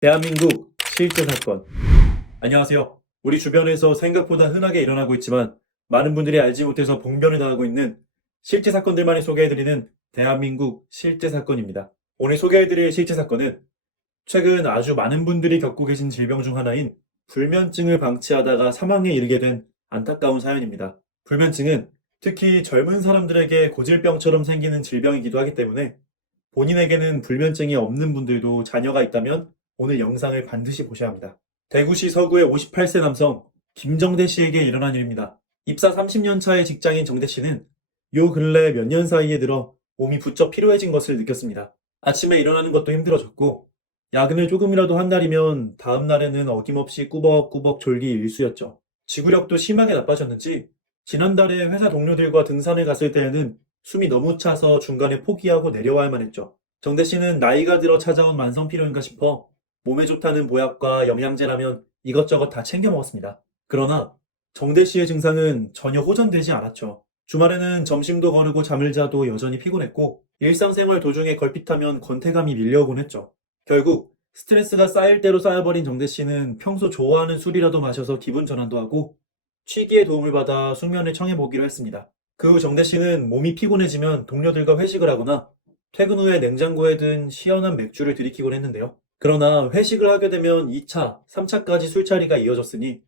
대한민국 실제 사건. 안녕하세요. 우리 주변에서 생각보다 흔하게 일어나고 있지만 많은 분들이 알지 못해서 봉변을 당하고 있는 실제 사건들만을 소개해드리는 대한민국 실제 사건입니다. 오늘 소개해드릴 실제 사건은 최근 아주 많은 분들이 겪고 계신 질병 중 하나인 불면증을 방치하다가 사망에 이르게 된 안타까운 사연입니다. 불면증은 특히 젊은 사람들에게 고질병처럼 생기는 질병이기도 하기 때문에 본인에게는 불면증이 없는 분들도 자녀가 있다면 오늘 영상을 반드시 보셔야 합니다. 대구시 서구의 58세 남성 김정대 씨에게 일어난 일입니다. 입사 30년 차의 직장인 정대 씨는 요 근래 몇 년 사이에 들어 몸이 부쩍 피로해진 것을 느꼈습니다. 아침에 일어나는 것도 힘들어졌고 야근을 조금이라도 한 날이면 다음 날에는 어김없이 꾸벅꾸벅 졸기 일쑤였죠. 지구력도 심하게 나빠졌는지 지난달에 회사 동료들과 등산을 갔을 때에는 숨이 너무 차서 중간에 포기하고 내려와야만 했죠. 정대 씨는 나이가 들어 찾아온 만성 피로인가 싶어 몸에 좋다는 보약과 영양제라면 이것저것 다 챙겨 먹었습니다. 그러나 정대 씨의 증상은 전혀 호전되지 않았죠. 주말에는 점심도 거르고 잠을 자도 여전히 피곤했고 일상생활 도중에 걸핏하면 권태감이 밀려오곤 했죠. 결국 스트레스가 쌓일 대로 쌓여버린 정대 씨는 평소 좋아하는 술이라도 마셔서 기분 전환도 하고 취기에 도움을 받아 숙면을 청해보기로 했습니다. 그 후 정대 씨는 몸이 피곤해지면 동료들과 회식을 하거나 퇴근 후에 냉장고에 든 시원한 맥주를 들이키곤 했는데요. 그러나 회식을 하게 되면 2차, 3차까지 술자리가 이어졌으니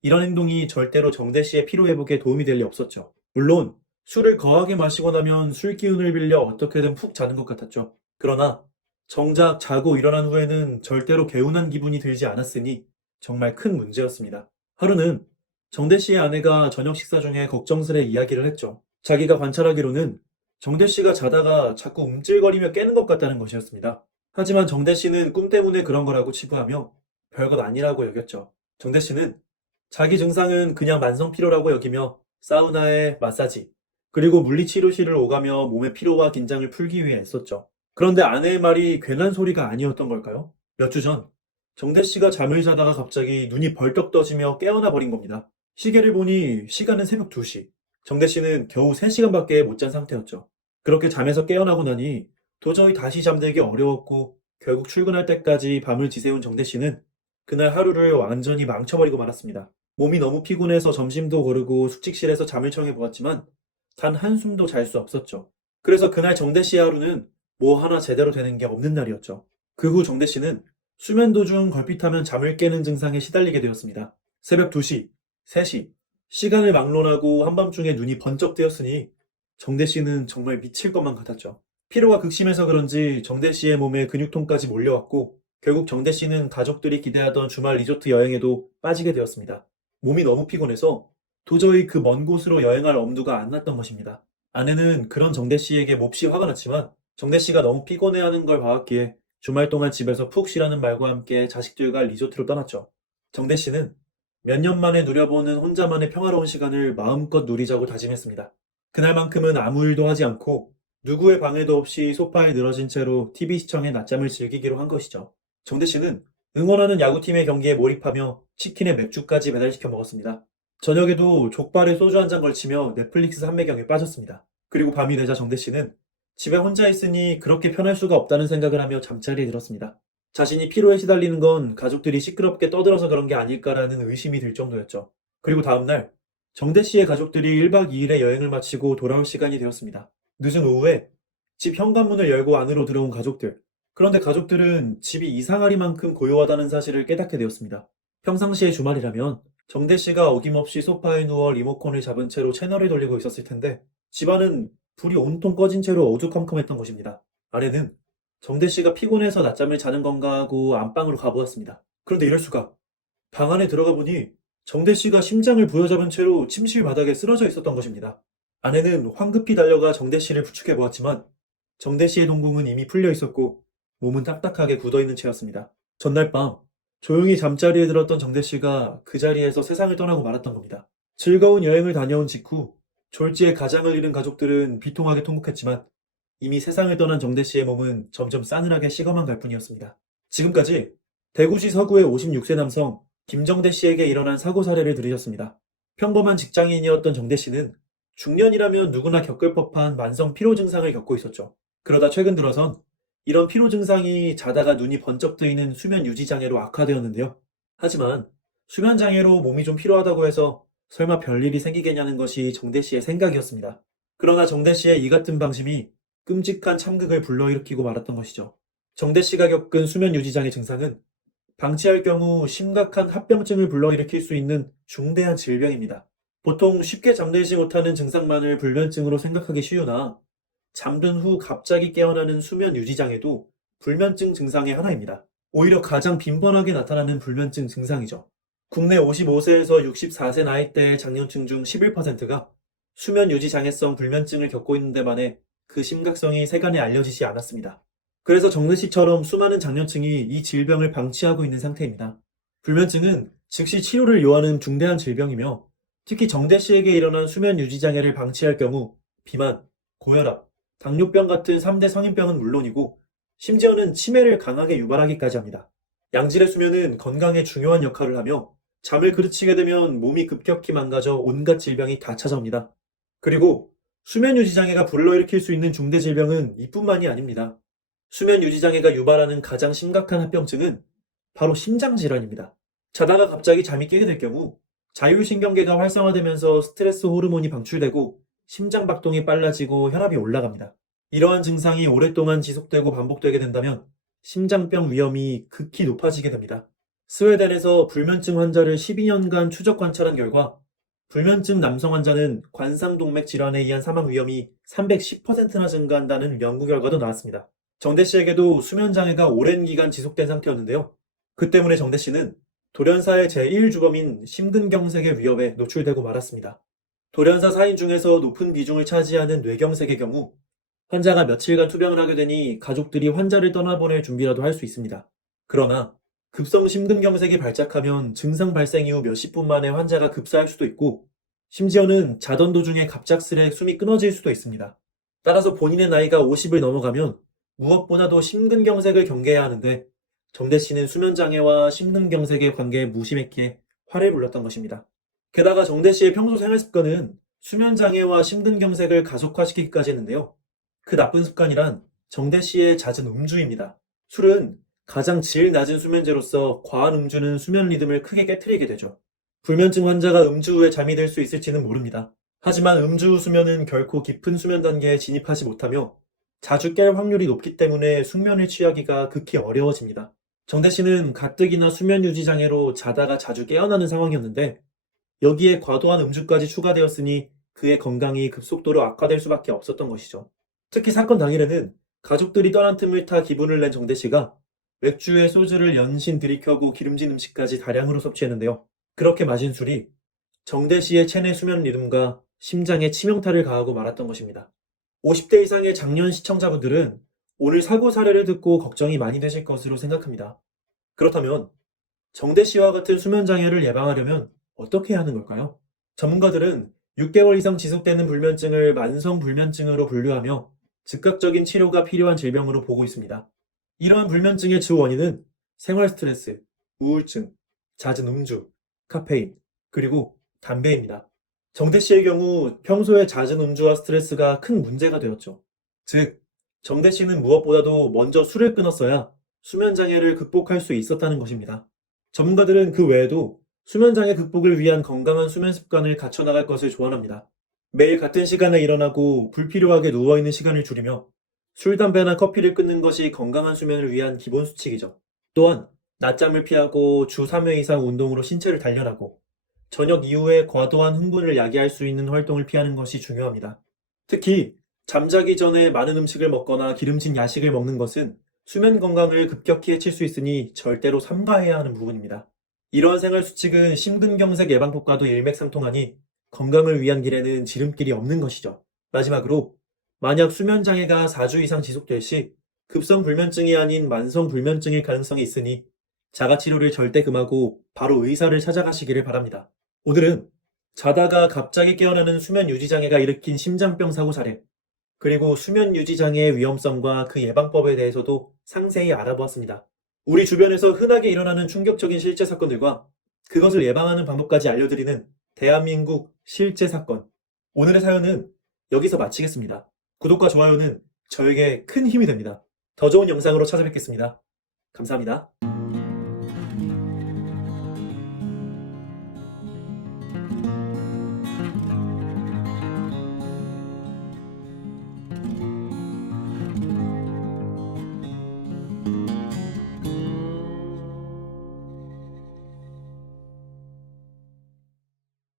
이런 행동이 절대로 정대 씨의 피로회복에 도움이 될 리 없었죠. 물론 술을 거하게 마시고 나면 술 기운을 빌려 어떻게든 푹 자는 것 같았죠. 그러나 정작 자고 일어난 후에는 절대로 개운한 기분이 들지 않았으니 정말 큰 문제였습니다. 하루는 정대 씨의 아내가 저녁 식사 중에 걱정스레 이야기를 했죠. 자기가 관찰하기로는 정대 씨가 자다가 자꾸 움찔거리며 깨는 것 같다는 것이었습니다. 하지만 정대 씨는 꿈 때문에 그런 거라고 치부하며 별것 아니라고 여겼죠. 정대 씨는 자기 증상은 그냥 만성 피로라고 여기며 사우나에 마사지, 그리고 물리치료실을 오가며 몸의 피로와 긴장을 풀기 위해 애썼죠. 그런데 아내의 말이 괜한 소리가 아니었던 걸까요? 몇 주 전, 정대 씨가 잠을 자다가 갑자기 눈이 벌떡 떠지며 깨어나 버린 겁니다. 시계를 보니 시간은 새벽 2시. 정대 씨는 겨우 3시간밖에 못 잔 상태였죠. 그렇게 잠에서 깨어나고 나니 도저히 다시 잠들기 어려웠고 결국 출근할 때까지 밤을 지새운 정대 씨는 그날 하루를 완전히 망쳐버리고 말았습니다. 몸이 너무 피곤해서 점심도 거르고 숙직실에서 잠을 청해 보았지만 단 한숨도 잘 수 없었죠. 그래서 그날 정대 씨의 하루는 뭐 하나 제대로 되는 게 없는 날이었죠. 그 후 정대 씨는 수면 도중 걸핏하면 잠을 깨는 증상에 시달리게 되었습니다. 새벽 2시, 3시, 시간을 막론하고 한밤중에 눈이 번쩍 뜨였으니 정대 씨는 정말 미칠 것만 같았죠. 피로가 극심해서 그런지 정대 씨의 몸에 근육통까지 몰려왔고 결국 정대 씨는 가족들이 기대하던 주말 리조트 여행에도 빠지게 되었습니다. 몸이 너무 피곤해서 도저히 그 먼 곳으로 여행할 엄두가 안 났던 것입니다. 아내는 그런 정대 씨에게 몹시 화가 났지만 정대 씨가 너무 피곤해하는 걸 봐왔기에 주말 동안 집에서 푹 쉬라는 말과 함께 자식들과 리조트로 떠났죠. 정대 씨는 몇 년 만에 누려보는 혼자만의 평화로운 시간을 마음껏 누리자고 다짐했습니다. 그날만큼은 아무 일도 하지 않고 누구의 방해도 없이 소파에 늘어진 채로 TV 시청에 낮잠을 즐기기로 한 것이죠. 정대 씨는 응원하는 야구팀의 경기에 몰입하며 치킨에 맥주까지 배달시켜 먹었습니다. 저녁에도 족발에 소주 한 잔 걸치며 넷플릭스 삼매경에 빠졌습니다. 그리고 밤이 되자 정대 씨는 집에 혼자 있으니 그렇게 편할 수가 없다는 생각을 하며 잠자리에 들었습니다. 자신이 피로에 시달리는 건 가족들이 시끄럽게 떠들어서 그런 게 아닐까라는 의심이 들 정도였죠. 그리고 다음날 정대 씨의 가족들이 1박 2일의 여행을 마치고 돌아올 시간이 되었습니다. 늦은 오후에 집 현관문을 열고 안으로 들어온 가족들. 그런데 가족들은 집이 이상하리만큼 고요하다는 사실을 깨닫게 되었습니다. 평상시의 주말이라면 정대 씨가 어김없이 소파에 누워 리모컨을 잡은 채로 채널을 돌리고 있었을 텐데 집안은 불이 온통 꺼진 채로 어두컴컴했던 것입니다. 아내는 정대 씨가 피곤해서 낮잠을 자는 건가 하고 안방으로 가보았습니다. 그런데 이럴 수가. 방 안에 들어가 보니 정대 씨가 심장을 부여잡은 채로 침실 바닥에 쓰러져 있었던 것입니다. 아내는 황급히 달려가 정대 씨를 부축해 보았지만 정대 씨의 동공은 이미 풀려 있었고 몸은 딱딱하게 굳어 있는 채였습니다. 전날 밤 조용히 잠자리에 들었던 정대 씨가 그 자리에서 세상을 떠나고 말았던 겁니다. 즐거운 여행을 다녀온 직후 졸지에 가장을 잃은 가족들은 비통하게 통곡했지만 이미 세상을 떠난 정대 씨의 몸은 점점 싸늘하게 식어만 갈 뿐이었습니다. 지금까지 대구시 서구의 56세 남성 김정대 씨에게 일어난 사고 사례를 들으셨습니다. 평범한 직장인이었던 정대 씨는 중년이라면 누구나 겪을 법한 만성 피로 증상을 겪고 있었죠. 그러다 최근 들어선 이런 피로 증상이 자다가 눈이 번쩍 뜨이는 수면 유지 장애로 악화되었는데요. 하지만 수면 장애로 몸이 좀 피로하다고 해서 설마 별일이 생기겠냐는 것이 정대 씨의 생각이었습니다. 그러나 정대 씨의 이 같은 방심이 끔찍한 참극을 불러일으키고 말았던 것이죠. 정대 씨가 겪은 수면 유지 장애 증상은 방치할 경우 심각한 합병증을 불러일으킬 수 있는 중대한 질병입니다. 보통 쉽게 잠들지 못하는 증상만을 불면증으로 생각하기 쉬우나 잠든 후 갑자기 깨어나는 수면 유지 장애도 불면증 증상의 하나입니다. 오히려 가장 빈번하게 나타나는 불면증 증상이죠. 국내 55세에서 64세 나이대의 장년층 중 11%가 수면 유지 장애성 불면증을 겪고 있는데 반해 그 심각성이 세간에 알려지지 않았습니다. 그래서 정대 씨처럼 수많은 장년층이 이 질병을 방치하고 있는 상태입니다. 불면증은 즉시 치료를 요하는 중대한 질병이며 특히 정대 씨에게 일어난 수면 유지 장애를 방치할 경우 비만, 고혈압, 당뇨병 같은 3대 성인병은 물론이고 심지어는 치매를 강하게 유발하기까지 합니다. 양질의 수면은 건강에 중요한 역할을 하며 잠을 그르치게 되면 몸이 급격히 망가져 온갖 질병이 다 찾아옵니다. 그리고 수면 유지 장애가 불러일으킬 수 있는 중대 질병은 이뿐만이 아닙니다. 수면 유지 장애가 유발하는 가장 심각한 합병증은 바로 심장 질환입니다. 자다가 갑자기 잠이 깨게 될 경우 자율신경계가 활성화되면서 스트레스 호르몬이 방출되고 심장 박동이 빨라지고 혈압이 올라갑니다. 이러한 증상이 오랫동안 지속되고 반복되게 된다면 심장병 위험이 극히 높아지게 됩니다. 스웨덴에서 불면증 환자를 12년간 추적 관찰한 결과 불면증 남성 환자는 관상동맥 질환에 의한 사망 위험이 310%나 증가한다는 연구 결과도 나왔습니다. 정대 씨에게도 수면 장애가 오랜 기간 지속된 상태였는데요. 그 때문에 정대 씨는 돌연사의 제1주범인 심근경색의 위협에 노출되고 말았습니다. 돌연사 사인 중에서 높은 비중을 차지하는 뇌경색의 경우 환자가 며칠간 투병을 하게 되니 가족들이 환자를 떠나보낼 준비라도 할 수 있습니다. 그러나 급성 심근경색이 발작하면 증상 발생 이후 몇십 분 만에 환자가 급사할 수도 있고 심지어는 자던 도중에 갑작스레 숨이 끊어질 수도 있습니다. 따라서 본인의 나이가 50을 넘어가면 무엇보다도 심근경색을 경계해야 하는데 정대 씨는 수면장애와 심근경색의 관계에 무심했기에 화를 불렀던 것입니다. 게다가 정대 씨의 평소 생활 습관은 수면장애와 심근경색을 가속화시키기까지 했는데요. 그 나쁜 습관이란 정대 씨의 잦은 음주입니다. 술은 가장 질 낮은 수면제로서 과한 음주는 수면 리듬을 크게 깨트리게 되죠. 불면증 환자가 음주 후에 잠이 들 수 있을지는 모릅니다. 하지만 음주 후 수면은 결코 깊은 수면 단계에 진입하지 못하며 자주 깰 확률이 높기 때문에 숙면을 취하기가 극히 어려워집니다. 정대 씨는 가뜩이나 수면 유지 장애로 자다가 자주 깨어나는 상황이었는데 여기에 과도한 음주까지 추가되었으니 그의 건강이 급속도로 악화될 수밖에 없었던 것이죠. 특히 사건 당일에는 가족들이 떠난 틈을 타 기분을 낸 정대 씨가 맥주에 소주를 연신 들이켜고 기름진 음식까지 다량으로 섭취했는데요. 그렇게 마신 술이 정대 씨의 체내 수면 리듬과 심장에 치명타를 가하고 말았던 것입니다. 50대 이상의 장년 시청자분들은 오늘 사고 사례를 듣고 걱정이 많이 되실 것으로 생각합니다. 그렇다면 정대 씨와 같은 수면 장애를 예방하려면 어떻게 해야 하는 걸까요? 전문가들은 6개월 이상 지속되는 불면증을 만성 불면증으로 분류하며 즉각적인 치료가 필요한 질병으로 보고 있습니다. 이러한 불면증의 주 원인은 생활 스트레스, 우울증, 잦은 음주, 카페인, 그리고 담배입니다. 정대 씨의 경우 평소에 잦은 음주와 스트레스가 큰 문제가 되었죠. 즉, 정대 씨는 무엇보다도 먼저 술을 끊었어야 수면 장애를 극복할 수 있었다는 것입니다. 전문가들은 그 외에도 수면 장애 극복을 위한 건강한 수면 습관을 갖춰나갈 것을 조언합니다. 매일 같은 시간에 일어나고 불필요하게 누워있는 시간을 줄이며 술, 담배나 커피를 끊는 것이 건강한 수면을 위한 기본 수칙이죠. 또한 낮잠을 피하고 주 3회 이상 운동으로 신체를 단련하고 저녁 이후에 과도한 흥분을 야기할 수 있는 활동을 피하는 것이 중요합니다. 특히 잠자기 전에 많은 음식을 먹거나 기름진 야식을 먹는 것은 수면 건강을 급격히 해칠 수 있으니 절대로 삼가해야 하는 부분입니다. 이러한 생활 수칙은 심근경색 예방법과도 일맥상통하니 건강을 위한 길에는 지름길이 없는 것이죠. 마지막으로 만약 수면 장애가 4주 이상 지속될 시 급성 불면증이 아닌 만성 불면증일 가능성이 있으니 자가치료를 절대 금하고 바로 의사를 찾아가시기를 바랍니다. 오늘은 자다가 갑자기 깨어나는 수면 유지 장애가 일으킨 심장병 사고 사례, 그리고 수면 유지 장애의 위험성과 그 예방법에 대해서도 상세히 알아보았습니다. 우리 주변에서 흔하게 일어나는 충격적인 실제 사건들과 그것을 예방하는 방법까지 알려드리는 대한민국 실제 사건. 오늘의 사연은 여기서 마치겠습니다. 구독과 좋아요는 저에게 큰 힘이 됩니다. 더 좋은 영상으로 찾아뵙겠습니다. 감사합니다.